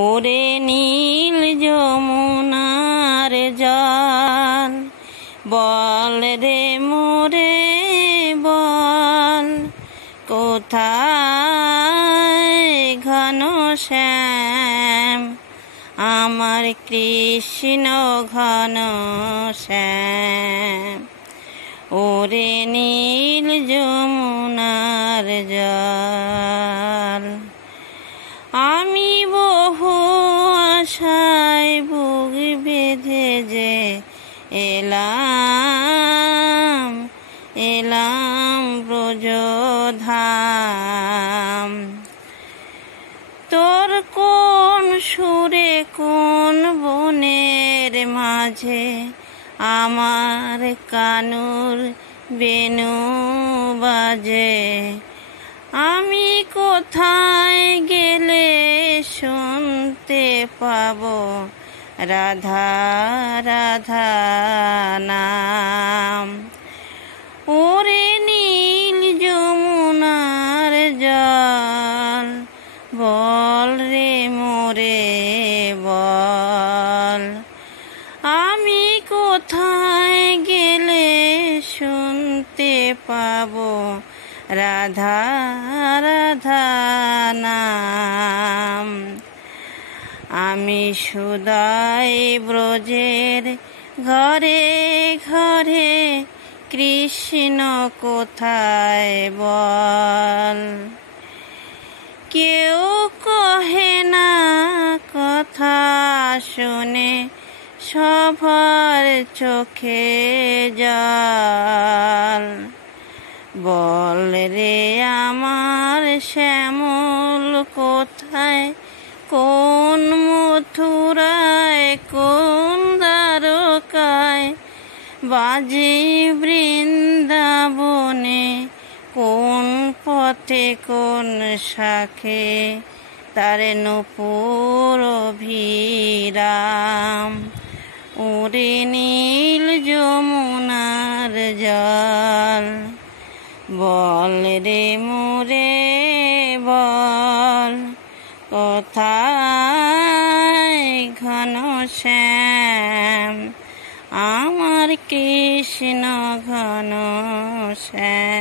ওরে নীল যমুনার জল, বল রে মোরে বল, কোথায় ঘন শ্যাম আমার কৃষ্ণ ঘন শ্যাম। ওরে নীল যমুনার জল, আমি বহু আশায় বুক বেঁধে যে এলাম ব্রজধাম। তোর কোন সুরে কোন বনের মাঝে আমার কানুর বেনু বাজে, আমি কোথায় গেলে শুনতে পাবো রাধা রাধা নাম। ওরে নীল যমুনার জল, বল রে মোরে বল, আমি কোথায় গেলে শুনতে পাবো রাধা রাধা নাম। আমি সুদাই ব্রজের ঘরে ঘরে, কৃষ্ণ কোথায় বল। কেউ কহে না কথা শুনে, সবার চোখে জল। বল রে আমার শ্যামল কোথায়, কোন মথুরায় কোন দ্বারকায়, বাজে বৃন্দাবনে কোন পথে কোন শাখে, তার নূপুর অভিরাম। ওরে নীল যমুনার জল, বল রে মোরে বল, কোথায় ঘন শ্যাম আমার কৃষ্ণ ঘন শ্যাম।